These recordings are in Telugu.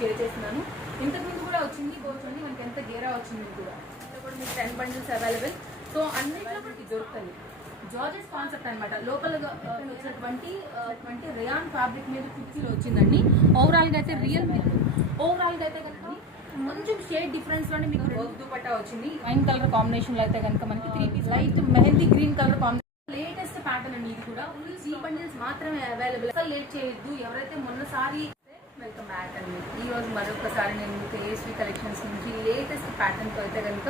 షేర్ చేస్తున్నాను. ఇంతకుముందు కూడా వచ్చింది చూడండి మనకి ఎంత గేరా వచ్చింది కూడా. ఇందులో కూడా మీకు 10 బండిల్స్ అవైలబుల్. సో అన్నిట్లో కూడా దొరుకుతుంది. జార్జెట్ కాన్సెప్ట్ అనమాట. లోకల్గా వచ్చినటువంటి రేయాన్ ఫ్యాబ్రిక్ మీద కుర్తీలో వచ్చిందండి. ఓవరాల్గా అయితే ఓవరాల్గా అయితే కనుక కొంచెం షేడ్ డిఫరెన్స్ లోనే మీకు దుపట్టా వచ్చింది. వైన్ కలర్ కాంబినేషన్ లో అయితే కనుక మనకి 3 piece light mehndi green colour combination latest pattern అండి. ఇది కూడా ఫుల్ 3 బండిల్స్ మాత్రమే అవైలబుల్. అసలు లేట్ చేయొద్దు. ఎవరైతే మొన్నసారి వెల్కమ్ బ్యాక్ అండి. ఈ రోజు మరొకసారి నేను ఏఎస్వి కలెక్షన్స్ నుంచి లేటెస్ట్ ప్యాటర్న్ తో అయితే కనుక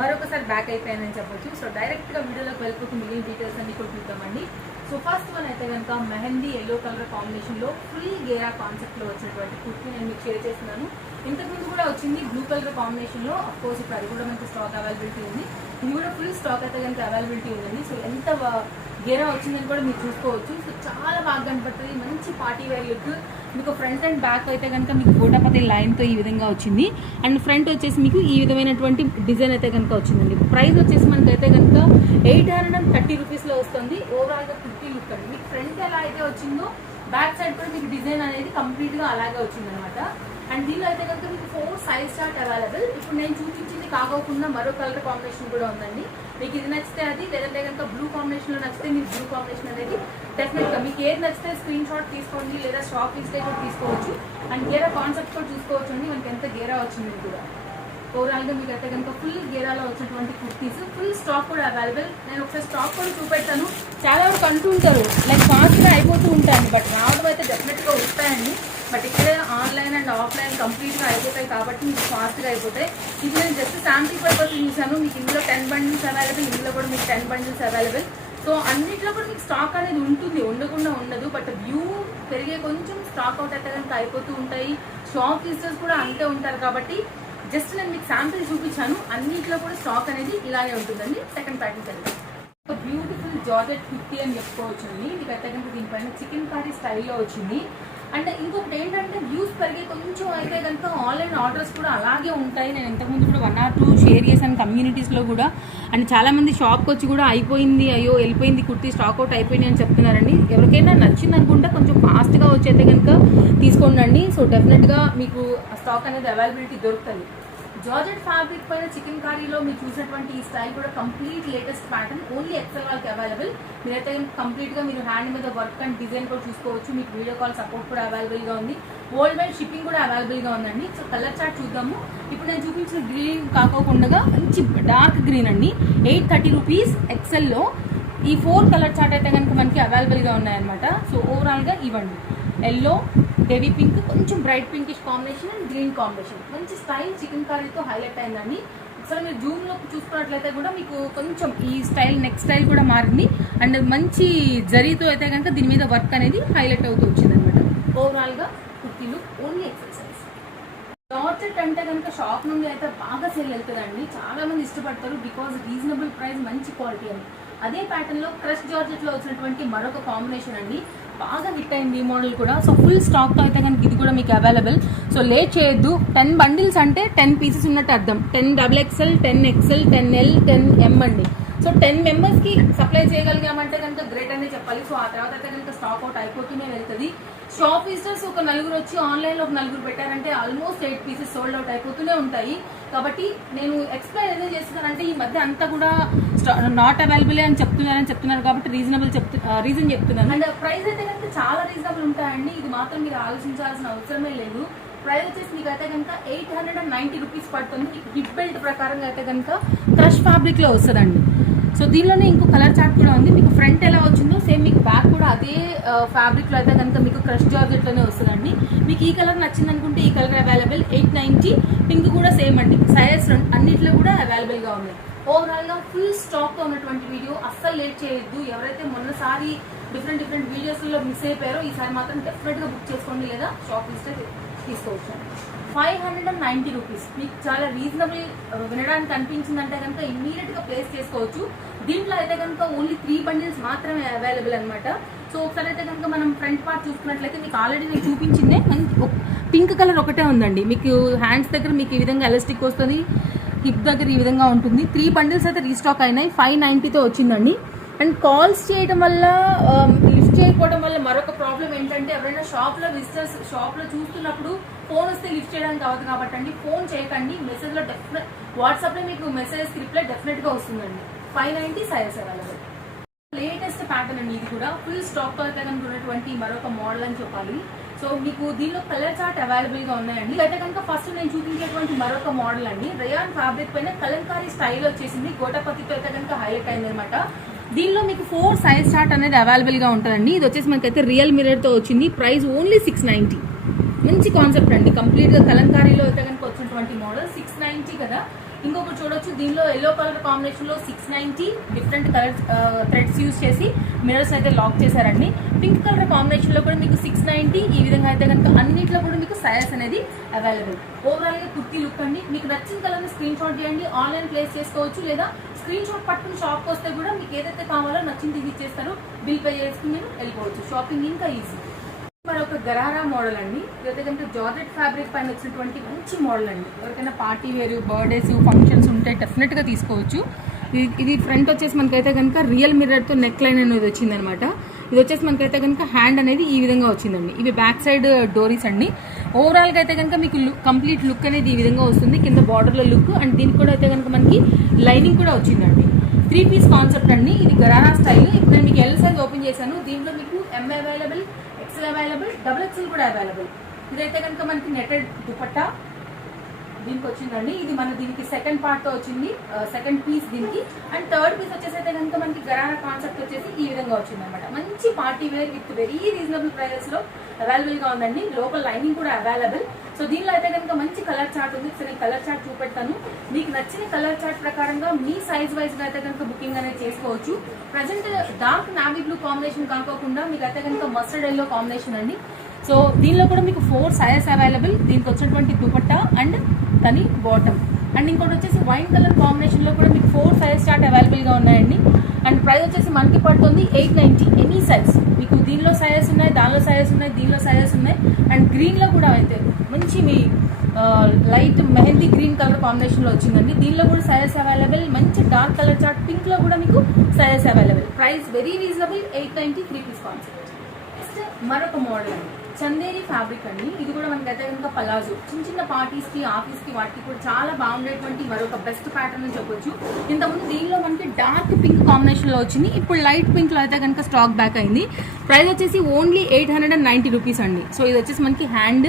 మరొకసారి బ్యాక్ అయిపోయానని చెప్పొచ్చు. సో డైరెక్ట్ గా వీడియోలోకి వెళ్ళిపోతే మిగిలిన డీటెయిల్స్ అన్ని కూడా చూద్దామండి. సో ఫస్ట్ వన్ అయితే కనుక మెహందీ ఎల్లో కలర్ కాంబినేషన్ లో ఫుల్ గేరా కాన్సెప్ట్ లో వచ్చినటువంటి కుర్తీ నేను మీకు షేర్ చేస్తున్నాను. ఇంతకుముందు కూడా వచ్చింది బ్లూ కలర్ కాంబినేషన్ లో. అఫ్ కోర్స్ ఇప్పుడు అది కూడా మనకి స్టాక్ అవైలబిలిటీ ఉంది. ఇది కూడా ఫుల్ స్టాక్ అయితే కనుక అవైలబిలిటీ ఉందండి. సో ఎంత గేరా వచ్చిందని కూడా మీరు చూసుకోవచ్చు. సో చాలా బాగా కనపడుతుంది. మంచి పార్టీ వేర్ లుక్. మీకు ఫ్రంట్ అండ్ బ్యాక్ అయితే కనుక మీకు గోటాపతి లైన్తో ఈ విధంగా వచ్చింది. అండ్ ఫ్రంట్ వచ్చేసి మీకు ఈ విధమైనటువంటి డిజైన్ అయితే కనుక వచ్చిందండి. ప్రైస్ వచ్చేసి మనకైతే కనుక 830 రూపీస్లో వస్తుంది. ఓవరాల్గా 50 లుక్ అండి. మీకు ఫ్రంట్ ఎలా అయితే వచ్చిందో బ్యాక్ సైడ్ కూడా మీకు డిజైన్ అనేది కంప్లీట్గా అలాగే వచ్చిందనమాట. అండ్ దీనిలో అయితే కనుక మీకు 4 సైజ్ చార్ట్ అవైలబుల్. ఇప్పుడు నేను చూపించింది కాకోకుండా మరో కలర్ కాంబినేషన్ కూడా ఉందండి. మీకు ఇది నచ్చితే అది, లేదంటే కనుక బ్లూ కాంబినేషన్లో నచ్చితే మీకు బ్లూ కాంబినేషన్ అనేది డెఫినెట్గా మీకు ఏది నచ్చితే స్క్రీన్ షాట్ తీసుకోండి, లేదా షాప్ తీసుకే కూడా తీసుకోవచ్చు. అండ్ గేరా కాన్సెప్ట్ కూడా చూసుకోవచ్చు అండి. మనకి ఎంత గేరా వచ్చింది కూడా. ఓవరాల్గా మీకు అయితే కనుక ఫుల్ గేరాలో వచ్చినటువంటి కుర్తీస్ ఫుల్ స్టాక్ కూడా అవైలబుల్. నేను ఒకసారి స్టాక్ కూడా చూపెడతాను. చాలా వరకు అంటుంటారు లైక్ ఫాస్ట్గా అయిపోతూ ఉంటాయండి. బట్ రావడం అయితే డెఫినెట్గా వస్తాయండి. బట్ ఇక్కడే ఆన్లైన్ అండ్ ఆఫ్లైన్ కంప్లీట్గా అయిపోతాయి కాబట్టి మీకు ఫాస్ట్గా అయిపోతాయి. ఇది నేను జస్ట్ శాంపిల్ పర్పస్ చూసాను. మీకు ఇందులో 10 బండిల్స్ అవైలబుల్. ఇందులో కూడా మీకు 10 బండిల్స్ అవైలబుల్. సో అన్నింటిలో కూడా మీకు స్టాక్ అనేది ఉంటుంది, ఉండకుండా ఉండదు. బట్ వ్యూ పెరిగే కొంచెం స్టాక్ అవుట్ అయితే కనుక అయిపోతూ ఉంటాయి. షాప్ విజిటర్స్ కూడా అంతే ఉంటారు కాబట్టి జస్ట్ నేను మీకు శాంపిల్ చూపించాను. అన్నింటిలో కూడా స్టాక్ అనేది ఇలానే ఉంటుందండి. సెకండ్ ప్యాటర్న్ కలిగి బ్యూటిఫుల్ జార్జెట్ కుర్తీ అని చెప్పుకోవచ్చు అండి. మీకు అయితే కనుక దీనిపైన చికెన్ కర్రీ స్టైల్లో వచ్చింది. అండ్ ఇంకొకటి ఏంటంటే వ్యూస్ పెరిగే కొంచెం అయితే కనుక ఆన్లైన్ ఆర్డర్స్ కూడా అలాగే ఉంటాయి. నేను ఇంతకుముందు కూడా 1 or 2 షేర్ చేశాను కమ్యూనిటీస్లో కూడా. అండ్ చాలామంది షాప్కి వచ్చి కూడా అయిపోయింది, అయ్యో వెళ్ళిపోయింది కుర్తీ, స్టాక్ అవుట్ అయిపోయింది అని చెప్తున్నారండి. ఎవరికైనా నచ్చింది అనుకుంటే కొంచెం ఫాస్ట్గా వచ్చేస్తే కనుక తీసుకోండి. సో డెఫినెట్గా మీకు స్టాక్ అనేది అవైలబిలిటీ దొరుకుతుంది. జార్జెట్ ఫ్యాబ్రిక్ పైన చికెన్ కర్రీలో మీరు చూసినటువంటి ఈ స్టైల్ కూడా complete latest pattern. Only XL వాళ్ళకి అవైలబుల్. మీరైతే కంప్లీట్గా మీరు హ్యాండ్ మీద వర్క్ అండ్ డిజైన్ కూడా చూసుకోవచ్చు. మీకు వీడియో కాల్ సపోర్ట్ కూడా అవైలబుల్గా ఉంది. వరల్డ్ వైడ్ షిప్పింగ్ కూడా అవైలబుల్గా ఉందండి. సో కలర్ చార్ట్ చూద్దాము. ఇప్పుడు నేను చూపించిన గ్రీన్ కాకోకుండా మంచి డార్క్ గ్రీన్ అండి. 830 రూపీస్ ఎక్సెల్లో ఈ 4 కలర్ చార్ట్ అయితే కనుక మనకి అవైలబుల్గా ఉన్నాయన్నమాట. సో ఓవరాల్గా ఇవ్వండి. ఎల్లో, బేబీ పింక్, కొంచెం bright pinkish combination and green combination. మంచి స్టైల్ చికెన్ కర్రీతో హైలైట్ అయిందండి. ఒకసారి మీరు జూమ్లో చూసుకున్నట్లయితే కూడా మీకు కొంచెం ఈ స్టైల్ నెక్ స్టైల్ కూడా మారింది. అండ్ మంచి జరీతో అయితే కనుక దీని మీద వర్క్ అనేది హైలైట్ అవుతూ వచ్చింది అనమాట. ఓవరాల్గా కుర్తీలు ఓన్లీ ఎక్సెల్ సైజ్. జార్జెట్ అంటే కనుక షాప్ నుండి అయితే బాగా సేల్ వెళ్తుందండి. చాలా మంది ఇష్టపడతారు బికాజ్ రీజనబుల్ ప్రైస్, మంచి క్వాలిటీ అని. అదే ప్యాటర్న్లో క్రష్ జార్జెట్లో వచ్చినటువంటి మరొక కాంబినేషన్ అండి. బాగా హిట్ అయింది ఈ మోడల్ కూడా. సో ఫుల్ స్టాక్తో అయితే కనుక ఇది కూడా మీకు అవైలబుల్. సో లేట్ చేయొద్దు. 10 బండిల్స్ అంటే 10 పీసెస్ ఉన్నట్టు అర్థం. 10 XXL, 10 XL, 10L, 10M అండి. సో 10 మెంబర్స్కి సప్లై చేయగలిగామంటే కనుక గ్రేట్ అనే చెప్పాలి. సో ఆ తర్వాత అయితే కనుక స్టాక్ అవుట్ అయిపోతూనే వెళ్తుంది. షాప్ విజిటర్స్ ఒక 4 వచ్చి ఆన్లైన్లో ఒక 4 పెట్టారంటే ఆల్మోస్ట్ 8 పీసెస్ సోల్డ్ అవుట్ అయిపోతూనే ఉంటాయి. కాబట్టి నేను ఎక్స్ప్లెయిన్ ఏదో చేస్తున్నానంటే ఈ మధ్య అంతా కూడా నాట్ అవైలబుల్ అని చెప్తున్నారు కాబట్టి రీజన్ చెప్తున్నాను. అండ్ ప్రైస్ అయితే కనుక చాలా రీజనబుల్ ఉంటాయండి. ఇది మాత్రం మీరు ఆలోచించాల్సిన అవసరమే లేదు. ప్రైస్ వచ్చేసి మీకు అయితే కనుక 890 రూపీస్ పడుతుంది. మీకు హిప్ బెల్ట్ ప్రకారంగా అయితే కనుక క్రష్ ఫ్యాబ్రిక్లో వస్తుందండి. సో దీనిలోనే ఇంకో కలర్ చార్ట్ కూడా ఉంది. మీకు ఫ్రంట్ ఎలా వచ్చిందో సేమ్ మీకు బ్యాక్ కూడా అదే ఫ్యాబ్రిక్లో అయితే కనుక మీకు క్రష్ జార్జెట్లోనే వస్తుందండి. మీకు ఈ కలర్ నచ్చింది అనుకుంటే ఈ కలర్ అవైలబుల్. 890. పింక్ కూడా సేమ్ అండి. సైజెస్ అన్నిట్లో కూడా అవైలబుల్గా ఉన్నాయి. ఓవరాల్గా ఫుల్ స్టాక్తో ఉన్నటువంటి వీడియో. అస్సలు లేట్ చేయొద్దు. ఎవరైతే మొన్నసారి డిఫరెంట్ వీడియోస్లో మిస్ అయిపోయారో ఈసారి మాత్రం డెఫినెట్గా బుక్ చేసుకోండి, లేదా షాప్ విజిట్ తీసుకోవచ్చు. 590 రూపీస్ మీకు చాలా రీజనబుల్ వినడానికి అనిపించిందంటే కనుక ఇమ్మీడియట్గా ప్లేస్ చేసుకోవచ్చు. దీంట్లో అయితే కనుక ఓన్లీ 3 బండిల్స్ మాత్రమే అవైలబుల్ అనమాట. సో ఒకసారి అయితే కనుక మనం ఫ్రంట్ పార్ట్ చూసుకున్నట్లయితే మీకు ఆల్రెడీ నేను చూపించిందే పింక్ కలర్ ఒకటే ఉందండి. మీకు హ్యాండ్స్ దగ్గర మీకు ఈ విధంగా ఎలాస్టిక్ వస్తుంది, హిప్ దగ్గర ఈ విధంగా ఉంటుంది. 3 బండిల్స్ అయితే రీస్టాక్ అయినాయి. 590తో వచ్చిందండి. అండ్ కాల్స్ చేయడం వల్ల లిఫ్ట్ చేయకపోవడం వల్ల మరొక ప్రాబ్లం ఏంటంటే ఎవరైనా షాప్లో విజిటర్స్ షాప్లో చూస్తున్నప్పుడు ఫోన్ వస్తే లిఫ్ట్ చేయడానికి అవ్వదు కాబట్టి అండి ఫోన్ చేయకండి. మెసేజ్లో వాట్సాప్లో మీకు మెసేజ్ రిప్లై డెఫినెట్గా వస్తుందండి. 590 సైజ్ అవైలబుల్. లేటెస్ట్ ప్యాటర్న్ అండి, ఇది కూడా ఫుల్ స్టాక్ తో అయితే కనుక ఉన్నటువంటి మరొక మోడల్ అని చెప్పాలి. సో మీకు దీనిలో కలర్ చార్ట్ అవైలబుల్ గా ఉన్నాయండి. అయితే కనుక ఫస్ట్ నేను చూపించేటువంటి మరొక మోడల్ అండి, రేయాన్ ఫ్యాబ్రిక్ పైన కలంకారీ స్టైల్ వచ్చేసింది. గోటపతితో అయితే కనుక హైలైట్ అయింది అనమాట. దీనిలో మీకు 4 సైజ్ చార్ట్ అనేది అవైలబుల్ గా ఉంటుందండి. ఇది వచ్చేసి మనకైతే రియల్ మిర్రర్ తో వచ్చింది. Price only 690. మంచి కాన్సెప్ట్ అండి, కంప్లీట్ గా కలంకారీలో అయితే కనుక వచ్చినటువంటి మోడల్ 690 కదా. ఇంకొకటి చూడొచ్చు, దీనిలో ఎల్లో కలర్ కాంబినేషన్ లో 690 డిఫరెంట్ కలర్ థ్రెడ్స్ యూజ్ చేసి మిరర్స్ అయితే లాక్ చేశారండి. పింక్ కలర్ కాంబినేషన్ లో కూడా మీకు 690. ఈ విధంగా అయితే కనుక అన్నింటిలో కూడా మీకు సైజ్ అనేది అవైలబుల్. ఓవరాల్ గా కుర్తీ లుక్ అండి. మీకు నచ్చిన కలర్ ని స్క్రీన్ షాట్ చేయండి, ఆన్లైన్ ప్లేస్ చేసుకోవచ్చు, లేదా స్క్రీన్ షాట్ పట్టుకుని షాప్కి వస్తే కూడా మీకు ఏదైతే కావాలో నచ్చింది ఇది ఇచ్చేస్తారో, బిల్ పే చేసుకుని మీరు వెళ్ళిపోవచ్చు. షాపింగ్ ఇంకా ఈజీ. మరొక గరారా మోడల్ అండి, ఇదైతే కనుక జార్జెట్ ఫ్యాబ్రిక్ పైన వచ్చినటువంటి మంచి మోడల్ అండి. ఎవరికైనా పార్టీ వేరు, బర్త్డేస్, ఫంక్షన్స్ ఉంటే డెఫినెట్గా తీసుకోవచ్చు. ఇది ఫ్రంట్ వచ్చేసి మనకైతే కనుక రియల్ మిర్రర్తో నెక్ లైన్ అనేది వచ్చిందనమాట. ఇది వచ్చేసి మనకైతే కనుక హ్యాండ్ అనేది ఈ విధంగా వచ్చిందండి. ఇవి బ్యాక్ సైడ్ డోరీస్ అండి. ఓవరాల్గా అయితే కనుక మీకు కంప్లీట్ లుక్ అనేది ఈ విధంగా వస్తుంది. కింద బార్డర్లో లుక్ అండ్ దీనికి కూడా అయితే కనుక మనకి లైనింగ్ కూడా వచ్చిందండి. 3 పీస్ కాన్సెప్ట్ అండి, ఇది గరారా స్టైల్. ఇప్పుడు నేను మీకు ఎల్ సైజ్ ఓపెన్ చేశాను. దీంట్లో మీకు ఎంఏ available, XL available, double XL కూడా అవైలబుల్. ఇదైతే కనుక మనకి నెటెడ్ దుపట్టా దీనికి వచ్చిందండి. ఇది మన దీనికి సెకండ్ పార్ట్ తో వచ్చింది, సెకండ్ పీస్ దీనికి. అండ్ థర్డ్ పీస్ వచ్చేసి అయితే కనుక మనకి గరారా కాన్సెప్ట్ వచ్చేసి ఈ విధంగా వచ్చింది అనమాట. మంచి party wear with very reasonable prices లో అవైలబుల్ గా ఉందండి. లోపల లైనింగ్ కూడా అవైలబుల్. సో దీనిలో అయితే కనుక మంచి కలర్ చార్ట్ ఉంది. సో నేను కలర్ చార్ట్ చూపెడతాను. మీకు నచ్చిన కలర్ చార్ట్ ప్రకారంగా మీ సైజ్ వైజ్ గా అయితే కనుక బుకింగ్ అనేది చేసుకోవచ్చు. Present dark navy blue combination కాకోకుండా మీకు అయితే కనుక మస్టర్డ్ ఎల్లో కాంబినేషన్ అండి. సో దీనిలో కూడా మీకు 4 సైజెస్ అవైలబుల్. దీనికి వచ్చినటువంటి దుపట్టా అండ్ తని బాటమ్. అండ్ ఇంకోటి వచ్చేసి వైన్ కలర్ కాంబినేషన్ లో కూడా మీకు 4 సైజ్ చార్ట్ అవైలబుల్ గా ఉన్నాయండి. అండ్ ప్రైస్ వచ్చేసి మనకి పడుతుంది 890. ఎనీ సైజ్ మీకు దీనిలో సైజెస్ ఉన్నాయి, దానిలో సైజెస్ ఉన్నాయి, దీనిలో సైజెస్ ఉన్నాయి. అండ్ గ్రీన్ లో కూడా అయితే మంచి మీ light mehndi green colour combination లో వచ్చిందండి. దీనిలో కూడా సైజెస్ అవైలబుల్. మంచి డార్క్ కలర్ చార్ట్ పింక్ లో కూడా మీకు sizes available. Price very reasonable, 890. 3 piece concept. Next మరొక మోడల్ అండి, చందేరి ఫ్యాబ్రిక్ అండి. ఇది కూడా మనకి అయితే కనుక పలాజో చిన్న చిన్న పార్టీస్ కి, ఆఫీస్ కి, వాటికి కూడా చాలా బాగుండేటువంటి మరొక బెస్ట్ ప్యాటర్న్ అని చెప్పొచ్చు. ఇంతకుముందు దీనిలో మనకి డార్క్ పింక్ కాంబినేషన్ లో వచ్చింది. ఇప్పుడు లైట్ పింక్ లో అయితే కనుక స్టాక్ బ్యాక్ అయింది. ప్రైస్ వచ్చేసి ఓన్లీ 890 రూపీస్ అండి. సో ఇది వచ్చేసి మనకి హ్యాండ్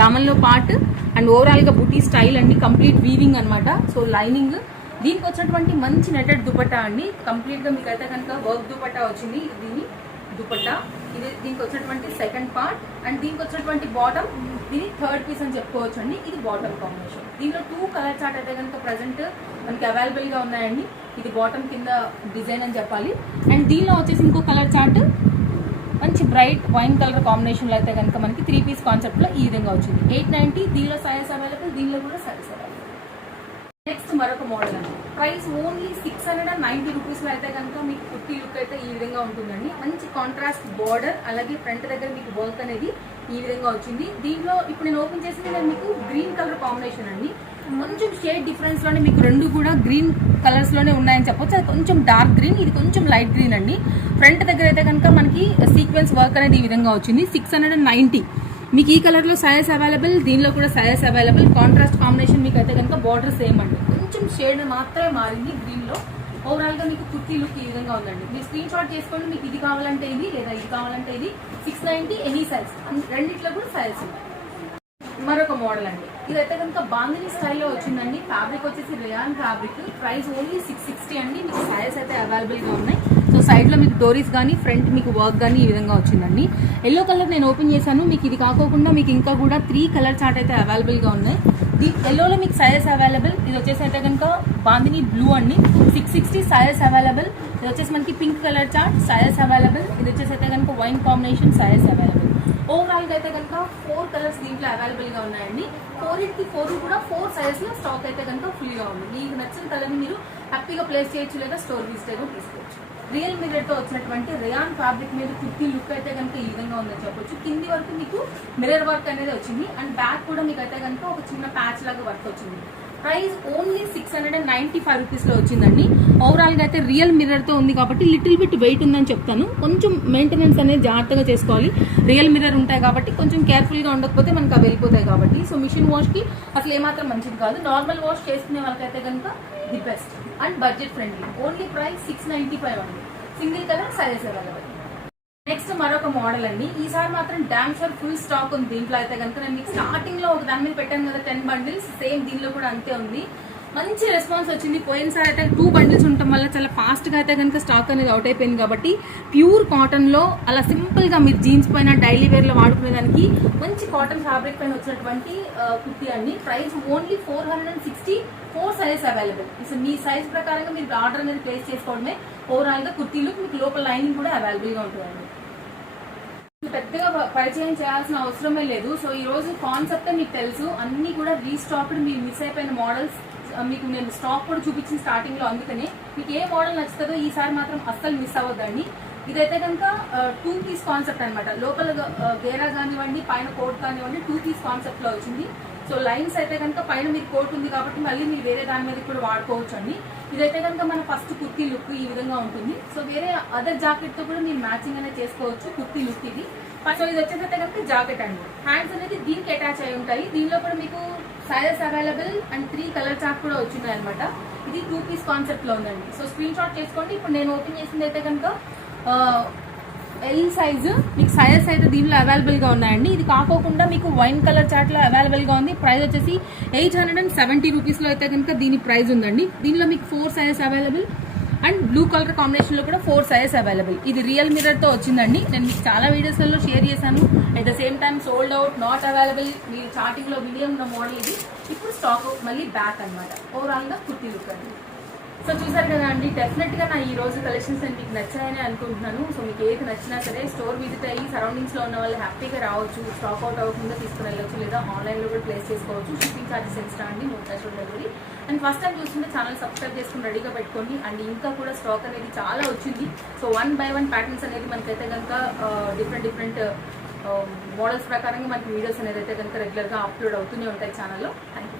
దామన్లో పార్ట్ అండ్ ఓవరాల్ గా బుటీ స్టైల్ అండి, కంప్లీట్ వీవింగ్ అనమాట. సో లైనింగ్, దీనికి వచ్చినటువంటి మంచి నెటెడ్ దుపట్టా అండి. కంప్లీట్ గా మీకు అయితే కనుక వర్క్ దుపట్టా వచ్చింది. దీని దుపట్టా ఇది దీనికి వచ్చినటువంటి సెకండ్ పార్ట్. అండ్ దీనికి వచ్చినటువంటి బాటమ్, దీని థర్డ్ పీస్ అని చెప్పుకోవచ్చు అండి. ఇది బాటమ్ కాంబినేషన్. దీనిలో 2 కలర్ చార్ట్ అయితే కనుక ప్రజెంట్ మనకి అవైలబుల్ గా ఉన్నాయండి. ఇది బాటమ్ కింద డిజైన్ అని చెప్పాలి. అండ్ దీనిలో వచ్చేసి ఇంకో కలర్ చార్ట్ మంచి బ్రైట్ వైన్ కలర్ కాంబినేషన్ లో అయితే కనుక మనకి 3 పీస్ కాన్సెప్ట్ లో ఈ విధంగా వచ్చింది. 890. దీనిలో సైజ్ అవైలబుల్, దీనిలో కూడా సైజ్ అవైలబుల్. నెక్స్ట్ మరొక మోడల్ అండి, ప్రైస్ ఓన్లీ 690 రూపీస్ లో అయితే కనుక మీకు కుర్తీ లుక్ అయితే ఈ విధంగా ఉంటుందండి. మంచి కాంట్రాస్ట్ బార్డర్, అలాగే ఫ్రంట్ దగ్గర మీకు వర్క్ అనేది ఈ విధంగా వచ్చింది. దీంట్లో ఇప్పుడు నేను ఓపెన్ చేసింది నేను మీకు గ్రీన్ కలర్ కాంబినేషన్ అండి. కొంచెం షేడ్ డిఫరెన్స్ లోనే మీకు రెండు కూడా గ్రీన్ కలర్స్ లోనే ఉన్నాయని చెప్పొచ్చు. అది కొంచెం డార్క్ గ్రీన్, ఇది కొంచెం లైట్ గ్రీన్ అండి. ఫ్రంట్ దగ్గర అయితే కనుక మనకి సీక్వెన్స్ వర్క్ అనేది ఈ విధంగా వచ్చింది. 690. మీకు ఈ కలర్ లో సైజ్ అవైలబుల్, దీనిలో కూడా సైజ్ అవైలబుల్. కాంట్రాస్ట్ కాంబినేషన్ మీకు అయితే కనుక బార్డర్ సేమ్ అండి, కొంచెం షేడ్ మాత్రమే మారింది గ్రీన్ లో. ఓవరాల్ గా మీకు కుర్తీ లుక్ ఈ విధంగా ఉందండి. మీరు స్క్రీన్ షాట్ చేసుకోండి, మీకు ఇది కావాలంటే ఇది, లేదా ఇది కావాలంటే ఇది. 690 ఎనీ సైజ్, రెండిట్లో కూడా సైజ్ ఉంది. మరొక మోడల్ అండి, ఇదైతే కనుక బాందిని స్టైల్లో వచ్చిందండి. ఫ్యాబ్రిక్ వచ్చేసి రేయాన్ ఫ్యాబ్రిక్. ప్రైస్ ఓన్లీ 660 అండి. మీకు సైజ్ అయితే అవైలబుల్ గా ఉన్నాయి. సో సైడ్ లో మీకు డోరీస్ కానీ, ఫ్రంట్ మీకు వర్క్ కానీ ఈ విధంగా వచ్చిందండి. ఎల్లో కలర్ నేను ఓపెన్ చేశాను. మీకు ఇది కాకోకుండా మీకు ఇంకా కూడా 3 కలర్ చార్ట్ అయితే అవైలబుల్ గా ఉన్నాయి. ఎల్లోలో మీకు సైజెస్ అవైలబుల్. ఇది వచ్చేసి అయితే కనుక బాందిని బ్లూ అండి. 660 సైజెస్ అవైలబుల్. ఇది వచ్చేసి మనకి pink colour chart, sizes available. ఇది వచ్చేసి అయితే కనుక wine combination, sizes available. Overall గా అయితే కనుక 4 కలర్స్ దీంట్లో అవైలబుల్ గా ఉన్నాయండి. 4 కూడా 4 సైజెస్ లో స్టాక్ అయితే కనుక ఫుల్ గా ఉంది. మీకు నచ్చిన కలర్ ని మీరు హ్యాపీగా ప్లేస్ చేయొచ్చు, లేదా స్టోర్ విజిట్ అయితే తీసుకోవచ్చు. రియల్ మిర్రర్ తో వచ్చినటువంటి రేయాన్ ఫ్యాబ్రిక్ మీద కుర్తీ లుక్ అయితే కనుక ఈ విధంగా ఉందని చెప్పొచ్చు. కింది వరకు మీకు మిర్రర్ వర్క్ అనేది వచ్చింది. అండ్ బ్యాక్ కూడా మీకు అయితే కనుక ఒక చిన్న ప్యాచ్ లాగా వర్క్ వచ్చింది. ప్రైస్ ఓన్లీ 695 రూపీస్లో వచ్చిందండి. ఓవరాల్గా అయితే రియల్ మిర్రర్తో ఉంది కాబట్టి లిటిల్ బిట్ వెయిట్ ఉందని చెప్తాను. కొంచెం మెయింటెనెన్స్ అనేది జాగ్రత్తగా చేసుకోవాలి. రియల్ మిర్రర్ ఉంటాయి కాబట్టి కొంచెం కేర్ఫుల్గా ఉండకపోతే మనకు అవి వెళ్ళిపోతాయి కాబట్టి. సో మిషన్ వాష్కి అసలు ఏమాత్రం మంచిది కాదు. నార్మల్ వాష్ చేసుకునే వాళ్ళకైతే కనుక the best and budget friendly. Only price 695 అండి. Single colour sizes available. Next మరొక మోడల్ అండి. ఈసారి మాత్రం డామ్ షూర్ ఫుల్ స్టాక్ ఉంది. దీంట్లో అయితే కనుక నేను మీకు స్టార్టింగ్ లో ఒక దాని మీద పెట్టాను కదా 10 బండిల్స్, సేమ్ దీనిలో కూడా అంతే ఉంది. మంచి రెస్పాన్స్ వచ్చింది. పోయినసారి అయితే 2 బండిల్స్ ఉండటం వల్ల చాలా ఫాస్ట్ గా అయితే కనుక స్టాక్ అనేది అవుట్ అయిపోయింది. కాబట్టి ప్యూర్ కాటన్ లో అలా సింపుల్ గా మీరు జీన్స్ పైన డైలీ వేర్ లో వాడుకునే దానికి మంచి కాటన్ ఫ్యాబ్రిక్ పైన వచ్చినటువంటి కుర్తీ అండి. Price only 460, 4 sizes available. మీ సైజ్ ప్రకారంగా మీరు ఆర్డర్ అనేది ప్లేస్ చేసుకోవడమే. ఓవరాల్ గా కుర్తీలు మీకు లోపల లైనింగ్ కూడా అవైలబుల్ గా ఉంటుందండి. పెద్దగా పరిచయం చేయాల్సిన అవసరమే లేదు. సో ఈ రోజు కాన్సెప్ట్ మీకు తెలుసు. అన్ని కూడా రీస్టాక్డ్, మీరు మిస్ అయిపోయిన మోడల్స్ మీకు నేను స్టాక్ కూడా చూపించిన స్టార్టింగ్ లో. అందుకనే మీకు ఏ మోడల్ నచ్చుతుందో ఈసారి మాత్రం అస్సలు మిస్ అవ్వద్దండి. ఇదైతే కనుక 2 పీస్ కాన్సెప్ట్ అనమాట. లోపల గేరా కానివ్వండి, పైన కోట్ కానివ్వండి, 2 పీస్ కాన్సెప్ట్ లో వచ్చింది. సో లైన్స్ అయితే కనుక పైన మీకు కోట్ ఉంది కాబట్టి మళ్ళీ మీరు వేరే దాని మీద కూడా వాడుకోవచ్చు అండి. ఇదైతే కనుక మన ఫస్ట్ కుర్తీ లుక్ ఈ విధంగా ఉంటుంది. సో వేరే అదర్ జాకెట్ తో కూడా మీరు మ్యాచింగ్ అనేది చేసుకోవచ్చు కుర్తీ లుక్ ఇది. సో ఇది వచ్చేసైతే కనుక జాకెట్ అండి. హ్యాండ్స్ అనేది దీనికి అటాచ్ అయి ఉంటాయి. దీనిలో కూడా మీకు sizes available and 3 colour chart కూడా వచ్చినాయి అనమాట. ఇది 2 పీస్ కాన్సెప్ట్ లో ఉందండి. సో స్క్రీన్ షాట్ చేసుకోండి. ఇప్పుడు నేను ఓపెన్ చేసింది అయితే కనుక ఎల్ సైజు. మీకు సైజెస్ అయితే దీనిలో అవైలబుల్ గా ఉన్నాయండి. ఇది కాకోకుండా మీకు వైన్ కలర్ చార్ట్ లో అవైలబుల్ గా ఉంది. ప్రైస్ వచ్చేసి 870 రూపీస్ లో అయితే కనుక దీని ప్రైస్ ఉందండి. దీనిలో మీకు 4 sizes available and blue colour combination లో కూడా 4 సైజెస్ అవైలబుల్. ఇది రియల్ మిర్రర్ తో వచ్చిందండి. నేను మీకు చాలా వీడియోస్లలో షేర్ చేశాను. At the same time sold out, not available. మీరు చార్టింగ్ లో వీడియో ఉన్న మోడల్ ఇది. ఇప్పుడు స్టాక్ మళ్ళీ బ్యాక్ అనమాట. ఓవరాల్ గా కుర్తీ లుక్ అండి. సో చూసారు కదా అండి, డెఫినెట్ గా నా ఈ రోజు కలెక్షన్స్ అని మీకు నచ్చాయని అనుకుంటున్నాను. సో మీకు ఏది నచ్చినా సరే స్టోర్ విజిట్ అయ్యి సరౌండింగ్స్ లో ఉన్న వాళ్ళు హ్యాపీగా రావచ్చు. స్టాక్ అవుట్ అవ్వకుండా తీసుకుని వెళ్ళవచ్చు, లేదా ఆన్లైన్ లో కూడా ప్లేస్ చేసుకోవచ్చు. షిప్పింగ్ ఛార్జెస్ ఎక్స్ట్రా అండి, no cash on delivery. And first time చూస్తుంటే ఛానల్ సబ్స్క్రైబ్ చేసుకుని రెడీగా పెట్టుకోండి. అండ్ ఇంకా కూడా స్టాక్ అనేది చాలా వచ్చింది. సో 1 by 1 ప్యాటర్న్స్ అనేది మనకైతే కనుక డిఫరెంట్ మోడల్స్ ప్రకారంగా మనకి వీడియోస్ అనేది అయితే కనుక రెగ్యులర్ గా అప్లోడ్ అవుతూనే ఉంటాయి ఛానల్లో. Thank you.